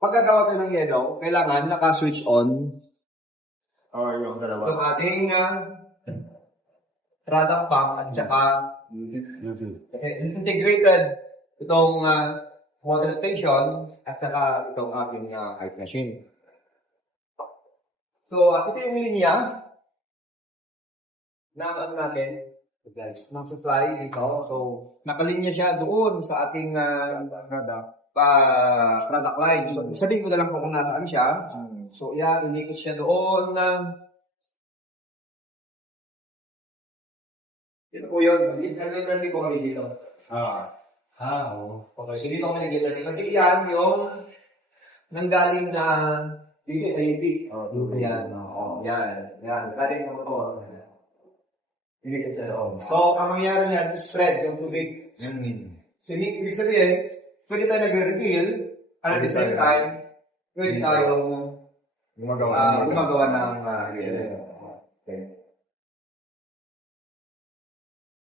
pagkagawa ko ng yellow, kailangan naka-switch on Or yung itong dalawa. ating product pump at saka integrated itong water station at saka itong ating ice machine. So, ito yung linya na ano natin, ng supply dito. So, nakalinya siya doon sa ating product line. So, sabihin ko na lang kung nasaan siya. So, yan, inikot siya doon na ito po yun. Hindi ko kami dito. Oo. Okay, hindi ko kami dito. Kasi yan yung nanggaling na dito sa UP. Yan. Yan. Galing mo ito. Inikot siya doon. So, ang mangyari niyan, spread yung tubig. So, ibig sabihin, pwede tayo nag-refill at the same time, pwede tayong gumagawa ng